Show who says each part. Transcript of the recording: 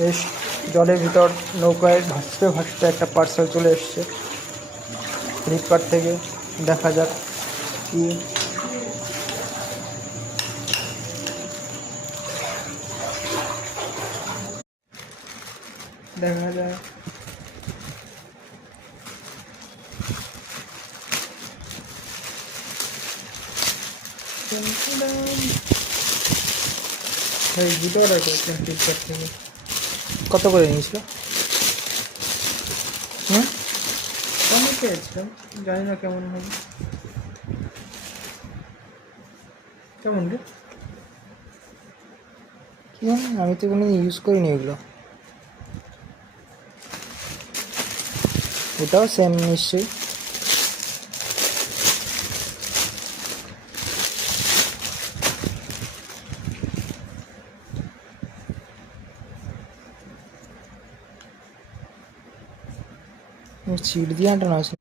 Speaker 1: বেশ জলের ভিতর নৌকায় ভাসতে ভাসতে একটা পার্সেল চলে এসছে। ফ্লিপকার্ট থেকে দেখা যাক কি দেখা দুটো অর্ডার করেছিলাম ফ্লিপকার্ট থেকে। কত করে নিয়েছিল? পেয়েছিলাম জানি না কেমন হবে কেমন রে? কি আমি তো কোনো ইউজ করিনি ওগুলো। এটাও সেম নিশ্চয়ই। ചിടുതിയാണ്ടാണ് ആവശ്യം.